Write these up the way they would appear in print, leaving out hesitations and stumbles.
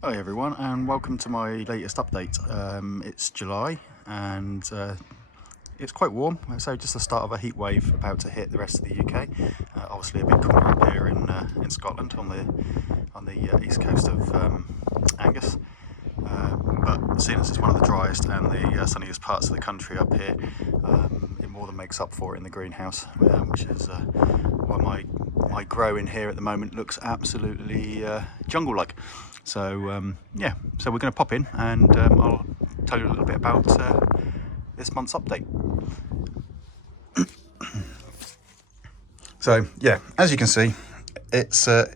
Hi everyone, and welcome to my latest update. It's July and it's quite warm, so just the start of a heat wave about to hit the rest of the UK. Obviously a bit cooler up here in Scotland on the east coast of Angus. But seeing as it's one of the driest and the sunniest parts of the country up here, it more than makes up for it in the greenhouse, which is why my grow in here at the moment looks absolutely jungle-like. So yeah, so we're going to pop in and I'll tell you a little bit about this month's update. So yeah, as you can see, it's a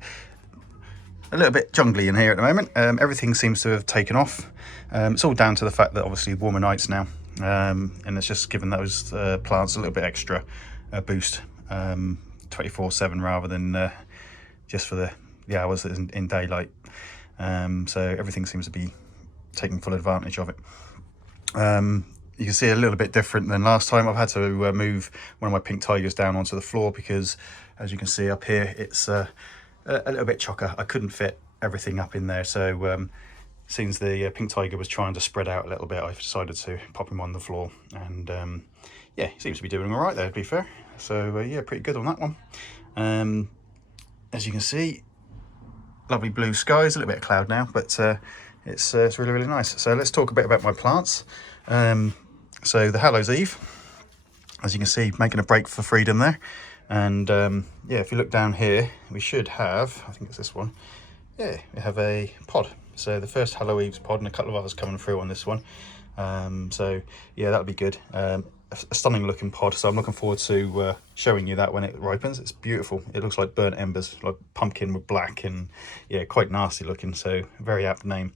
little bit jungly in here at the moment. Everything seems to have taken off. It's all down to the fact that obviously warmer nights now, and it's just given those plants a little bit extra boost, 24/7 rather than just for the hours in daylight. So everything seems to be taking full advantage of it. You can see a little bit different than last time. I've had to move one of my pink tigers down onto the floor because, as you can see up here, it's a little bit chocker. I couldn't fit everything up in there, so since the pink tiger was trying to spread out a little bit, I decided to pop him on the floor, and yeah, he seems to be doing all right there, to be fair. So yeah, pretty good on that one. As you can see, lovely blue skies, a little bit of cloud now, but it's really nice. So let's talk a bit about my plants. So the Hallows Eve, as you can see, making a break for freedom there. And yeah, if you look down here, we should have, I think it's this one. Yeah, we have a pod. So the first Hallow Eve's pod and a couple of others coming through on this one. So yeah, that'll be good. A stunning looking pod, so I'm looking forward to showing you that when it ripens. It's beautiful. It looks like burnt embers, like pumpkin with black, and yeah, quite nasty looking, so very apt name.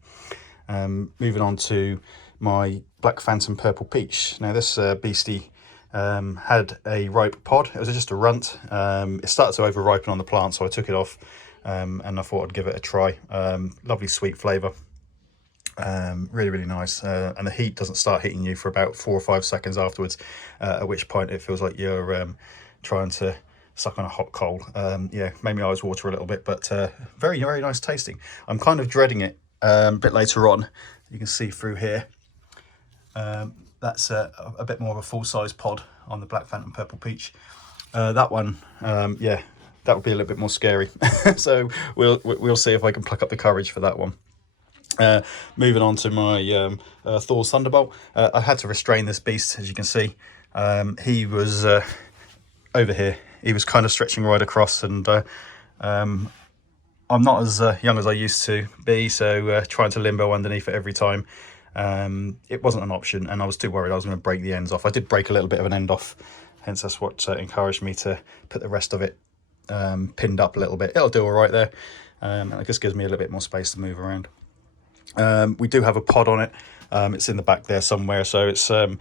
Moving on to my Black Phantom Purple Peach. Now this beastie had a ripe pod. It was just a runt. It started to over ripen on the plant, so I took it off, and I thought I'd give it a try. Lovely sweet flavour. Really nice, and the heat doesn't start hitting you for about 4 or 5 seconds afterwards, at which point it feels like you're trying to suck on a hot coal. Yeah, made me eyes water a little bit, but very nice tasting. I'm kind of dreading it a bit later on. You can see through here, that's a bit more of a full-size pod on the Black Phantom Purple Peach. That one, yeah, that would be a little bit more scary. So we'll see if I can pluck up the courage for that one. Moving on to my Thor's Thunderbolt. I had to restrain this beast, as you can see. He was over here. He was kind of stretching right across, and I'm not as young as I used to be, so trying to limbo underneath it every time, it wasn't an option, and I was too worried I was going to break the ends off. I did break a little bit of an end off, hence that's what encouraged me to put the rest of it pinned up a little bit. It'll do all right there, and it just gives me a little bit more space to move around. We do have a pod on it. It's in the back there somewhere, so it's not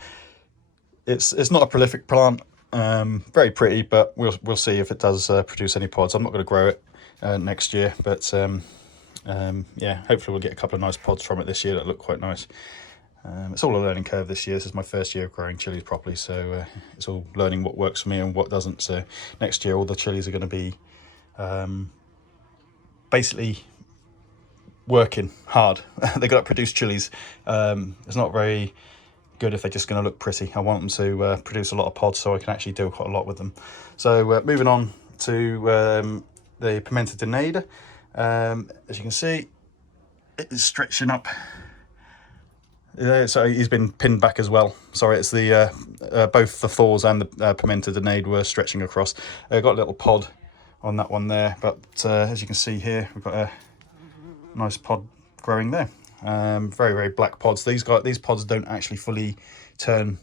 a prolific plant. Very pretty, but we'll see if it does produce any pods. I'm not going to grow it next year, but yeah, hopefully we'll get a couple of nice pods from it this year that look quite nice. It's all a learning curve this year. This is my first year of growing chilies properly, so it's all learning what works for me and what doesn't. So next year all the chilies are going to be basically working hard. They got to produce chilies. It's not very good if they're just going to look pretty. I want them to produce a lot of pods so I can actually do quite a lot with them. So moving on to the Pimento De Nade. As you can see, it is stretching up. So he's been pinned back as well. Sorry, it's the both the Thors and the Pimento De Nade were stretching across. I got a little pod on that one there, but as you can see here, we've got a nice pod growing there. Very black pods. These pods don't actually fully turn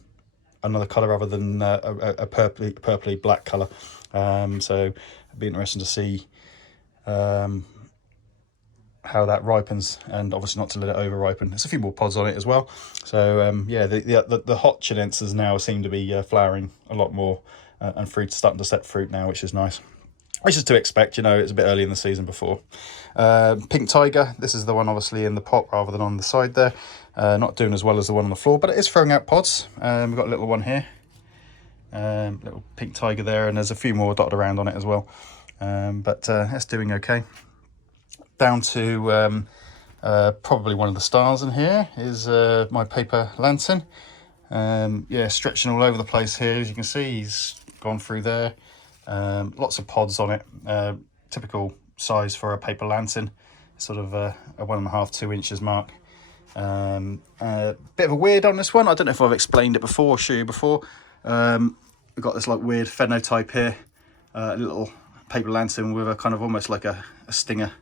another colour other than a purpley black colour. So it'd be interesting to see how that ripens, and obviously not to let it over ripen. There's a few more pods on it as well. So yeah, the hot Chillenses now seem to be flowering a lot more, and fruit starting to set fruit now, which is nice. Which is to expect, you know, it's a bit early in the season before. Pink Tiger, this is the one obviously in the pot rather than on the side there. Not doing as well as the one on the floor, but it is throwing out pods. We've got a little one here, little Pink Tiger there, and there's a few more dotted around on it as well. But that's doing okay. Down to Probably one of the stars in here is my paper lantern. Yeah, stretching all over the place here. As you can see, he's gone through there. Lots of pods on it. Typical size for a paper lantern, sort of a 1.5 to 2 inches mark. Bit of a weird on this one. I don't know if I've explained it before or shown you before. We've got this like weird phenotype here, a little paper lantern with a kind of almost like a stinger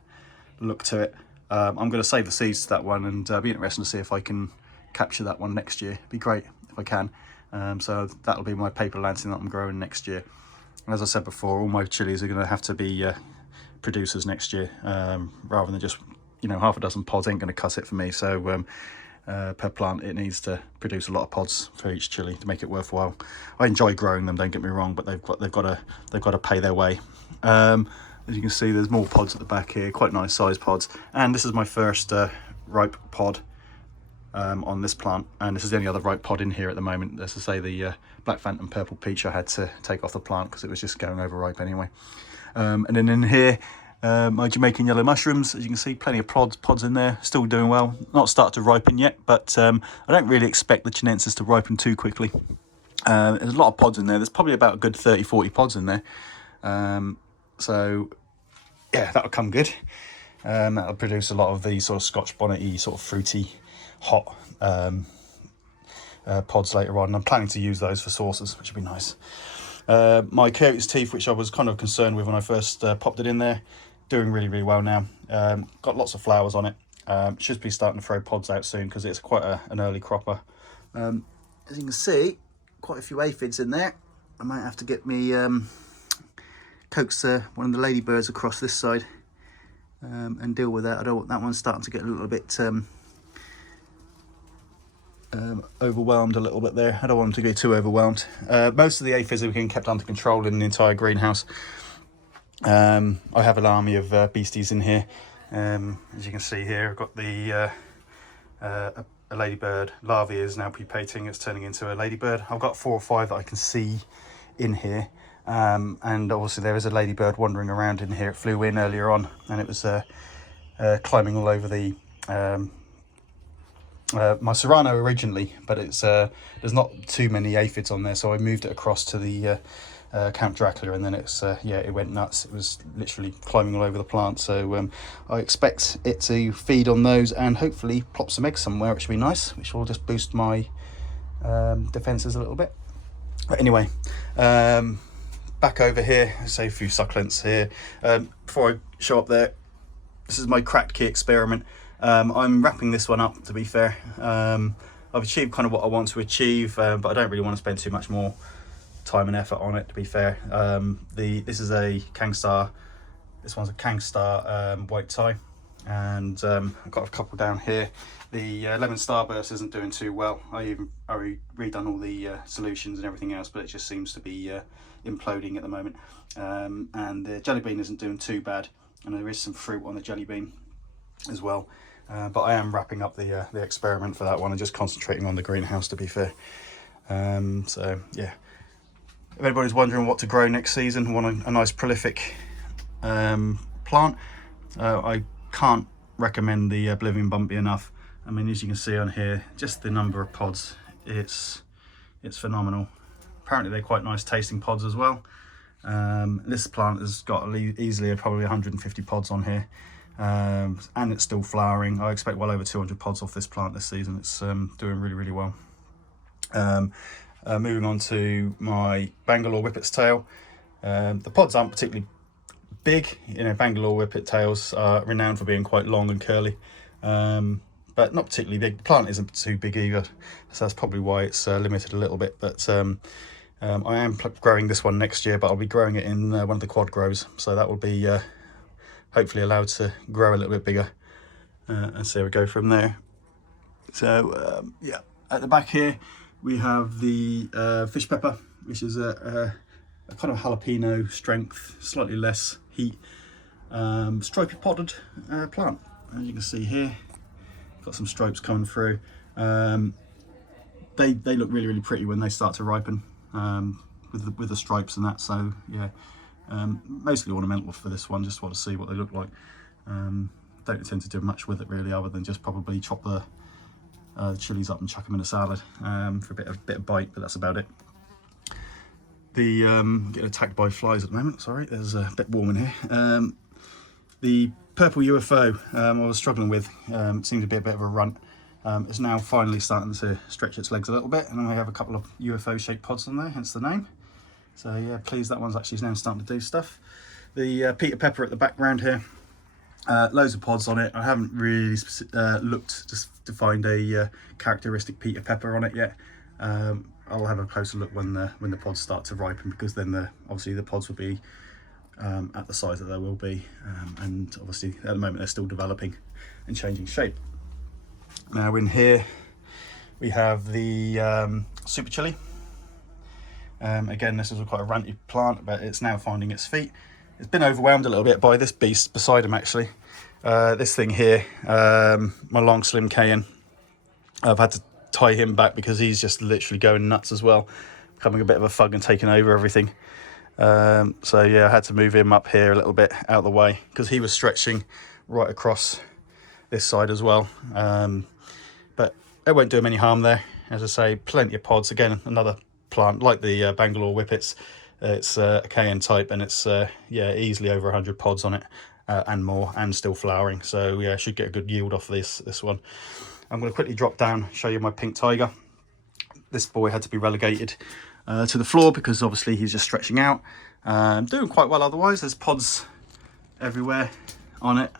look to it. I'm going to save the seeds to that one, and be interesting to see if I can capture that one next year. It'd be great if I can. So that'll be my paper lantern that I'm growing next year. And as I said before, all my chilies are going to have to be producers next year, rather than just, you know, half a dozen pods ain't going to cut it for me. So per plant it needs to produce a lot of pods for each chili to make it worthwhile. I enjoy growing them, don't get me wrong, but they've got to pay their way. As you can see, there's more pods at the back here, quite nice sized pods, and this is my first ripe pod on this plant, and this is the only other ripe pod in here at the moment. As I say, the Black Phantom Purple Peach I had to take off the plant because it was just going over ripe anyway. And then in here, my Jamaican yellow mushrooms. As you can see, plenty of pods in there, still doing well. Not started to ripen yet, but I don't really expect the chinensis to ripen too quickly. There's a lot of pods in there. There's probably about a good 30-40 pods in there. So yeah, that'll come good. That'll produce a lot of these sort of Scotch bonnet-y, sort of fruity, hot pods later on. I'm planning to use those for sauces, which would be nice. My coyote's teeth, which I was kind of concerned with when I first popped it in there, doing really well now. Got lots of flowers on it. Should be starting to throw pods out soon because it's quite an early cropper. As you can see, quite a few aphids in there. I might have to get me coax one of the ladybirds across this side and deal with that. I don't want that one starting to get a little bit overwhelmed a little bit there. I don't want them to get too overwhelmed. Most of the aphids are being kept under control in the entire greenhouse. I have an army of beasties in here. As you can see here, I've got the a ladybird larvae is now pupating. It's turning into a ladybird. I've got 4 or 5 that I can see in here. And obviously there is a ladybird wandering around in here. It flew in earlier on, and it was climbing all over the my Serrano originally, but it's there's not too many aphids on there, so I moved it across to the Count Dracula, and then it's yeah, it went nuts. It was literally climbing all over the plant. So I expect it to feed on those and hopefully plop some eggs somewhere, which should be nice, which will just boost my defenses a little bit. But anyway, back over here, say a few succulents here. Before I show up there, this is my cracked key experiment. I'm wrapping this one up, to be fair. I've achieved kind of what I want to achieve, but I don't really want to spend too much more time and effort on it, to be fair. This is a Kangstar. This one's a Kangstar white tie, and I've got a couple down here. The lemon starburst isn't doing too well. I redone all the solutions and everything else, but it just seems to be imploding at the moment. And the jelly bean isn't doing too bad, and there is some fruit on the jelly bean as well. But I am wrapping up the experiment for that one and just concentrating on the greenhouse, to be fair. So yeah, if anybody's wondering what to grow next season, want a nice prolific plant, I can't recommend the Oblivion Bumpy enough. I mean, as you can see on here, just the number of pods, it's phenomenal. Apparently they're quite nice tasting pods as well. This plant has got easily probably 150 pods on here, and it's still flowering. I expect well over 200 pods off this plant this season. It's doing really well. Moving on to my Bangalore Whippet's tail. The pods aren't particularly big. You know, Bangalore Whippet tails are renowned for being quite long and curly, but not particularly big. The plant isn't too big either, so that's probably why it's limited a little bit. But I am growing this one next year, but I'll be growing it in one of the quad grows, so that will be hopefully allowed to grow a little bit bigger, and so we go from there. So yeah, at the back here we have the fish pepper, which is a kind of jalapeno strength, slightly less heat, stripy podded plant. As you can see here, got some stripes coming through. They look really pretty when they start to ripen, with the stripes and that. So yeah, mostly ornamental for this one. Just want to see what they look like. don't intend to do much with it really, other than just probably chop the chilies up and chuck them in a salad for a bit of bite, but that's about it. The getting attacked by flies at the moment. Sorry, there's a bit warm in here. The purple UFO I was struggling with, it seemed to be a bit of a runt. It's now finally starting to stretch its legs a little bit, and I have a couple of UFO shaped pods on there, hence the name. So yeah, pleased that one's actually now starting to do stuff. The Peter Pepper at the background here, loads of pods on it. I haven't really looked to find a characteristic Peter Pepper on it yet. I'll have a closer look when the pods start to ripen, because then obviously the pods will be at the size that they will be, and obviously at the moment they're still developing and changing shape. Now in here we have the super chili. Again, this is quite a ranty plant, but it's now finding its feet. It's been overwhelmed a little bit by this beast beside him actually. This thing here, my long slim Cayenne, I've had to tie him back because he's just literally going nuts as well, becoming a bit of a thug and taking over everything. So yeah, I had to move him up here a little bit out of the way because he was stretching right across this side as well. But it won't do him any harm there. As I say, plenty of pods. Again, another plant like the Bangalore Whippets. It's a Cayenne type, and it's yeah, easily over 100 pods on it and more, and still flowering. So yeah, I should get a good yield off this one. I'm going to quickly drop down, show you my pink tiger. This boy had to be relegated to the floor because obviously he's just stretching out. Doing quite well otherwise. There's pods everywhere on it.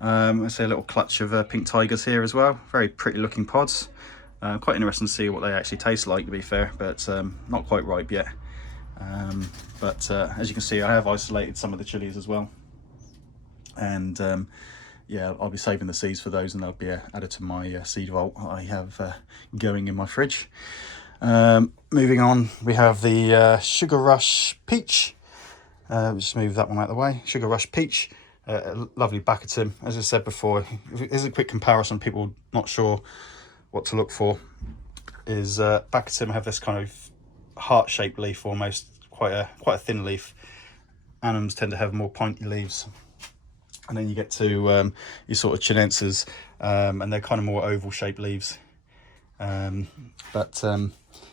I see a little clutch of pink tigers here as well. Very pretty looking pods. Quite interesting to see what they actually taste like, to be fair, but not quite ripe yet. But as you can see, I have isolated some of the chilies as well, and yeah, I'll be saving the seeds for those, and they'll be added to my seed vault I have going in my fridge. Moving on, we have the Sugar Rush Peach. Just move that one out of the way. Sugar Rush Peach, lovely Baccatum. As I said before, here's a quick comparison. People not sure what to look for. Is Baccatum have this kind of heart-shaped leaf, almost quite a thin leaf. Anums tend to have more pointy leaves, and then you get to your sort of Chinenses, and they're kind of more oval-shaped leaves.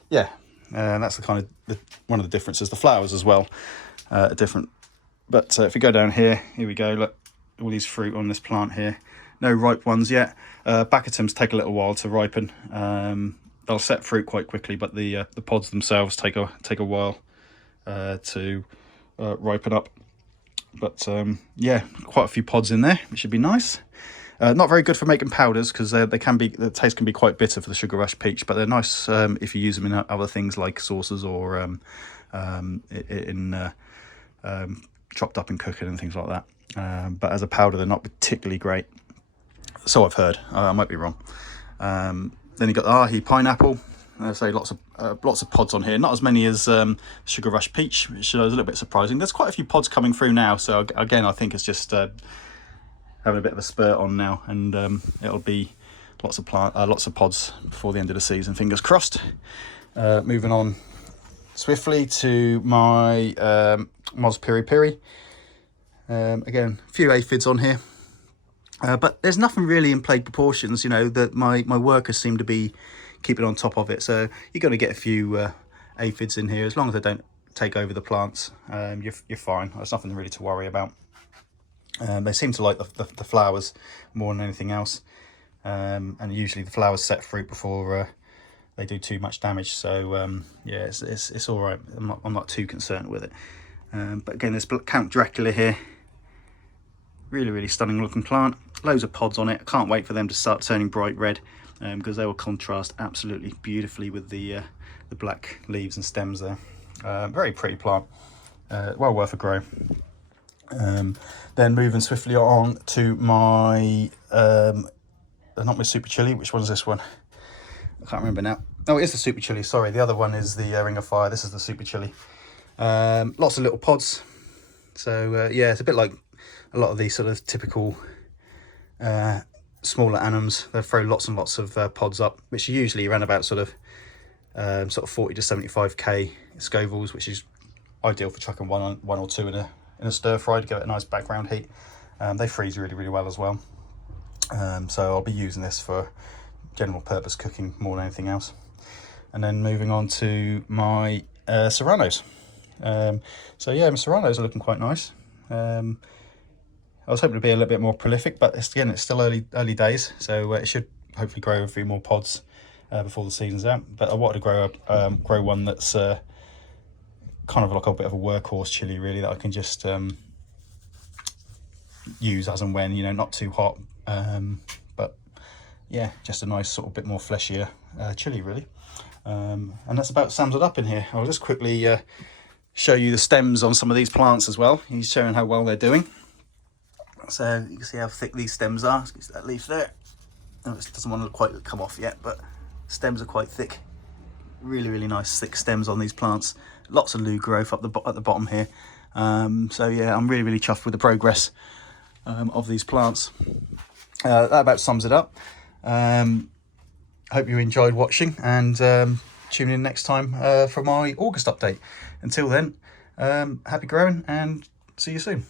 Yeah, that's the kind of one of the differences. The flowers as well are different. But if we go down here we go. Look, all these fruit on this plant here. No ripe ones yet. Baccatums take a little while to ripen. They'll set fruit quite quickly, but the pods themselves take a while to ripen up. But yeah, quite a few pods in there, which should be nice. Not very good for making powders because the taste can be quite bitter for the Sugar Rush Peach, but they're nice if you use them in other things like sauces or chopped up in cooking and things like that. But as a powder, they're not particularly great. So I've heard. I might be wrong. Then you got the Ahi pineapple. I say lots of pods on here. Not as many as Sugar Rush Peach, which is a little bit surprising. There's quite a few pods coming through now. So again, I think it's just having a bit of a spurt on now, and it'll be lots of pods before the end of the season. Fingers crossed. Moving on swiftly to my Moz Piri Piri. Again, a few aphids on here. But there's nothing really in plague proportions, you know, that my workers seem to be keeping on top of it. So you're going to get a few aphids in here. As long as they don't take over the plants, you're fine. There's nothing really to worry about. They seem to like the flowers more than anything else. And usually the flowers set fruit before they do too much damage. So yeah, it's all right. I'm not too concerned with it. But again, there's Count Dracula here. Really, really stunning looking plant. Loads of pods on it. I can't wait for them to start turning bright red, because they will contrast absolutely beautifully with the black leaves and stems there. Very pretty plant. Well worth a grow. Then moving swiftly on to my, not my Super Chili. Which one's this one? I can't remember now. Oh, it is the Super Chili. Sorry, the other one is the Ring of Fire. This is the Super Chili. Lots of little pods. So yeah, it's a bit like a lot of these sort of typical smaller anums. They throw lots and lots of pods up, which are usually around about sort of 40 to 75k Scovilles, which is ideal for chucking one or two in a stir fry to give it a nice background heat. They freeze really, really well as well. So I'll be using this for general purpose cooking more than anything else. And then moving on to my Serranos. So yeah, my Serranos are looking quite nice. I was hoping to be a little bit more prolific, but it's still early days, so it should hopefully grow a few more pods before the season's out. But I wanted to grow one that's kind of like a bit of a workhorse chili, really, that I can just use as and when, you know, not too hot, but yeah, just a nice sort of bit more fleshier chili, really. And that's about sums it up in here. I'll just quickly show you the stems on some of these plants as well. He's showing how well they're doing. So you can see how thick these stems are. Let's get that leaf there. Oh, it doesn't want to quite come off yet, but stems are quite thick. Really nice thick stems on these plants. Lots of new growth at the bottom here. So yeah, I'm really chuffed with the progress of these plants. That about sums it up. Hope you enjoyed watching, and tune in next time for my August update. Until then, happy growing and see you soon.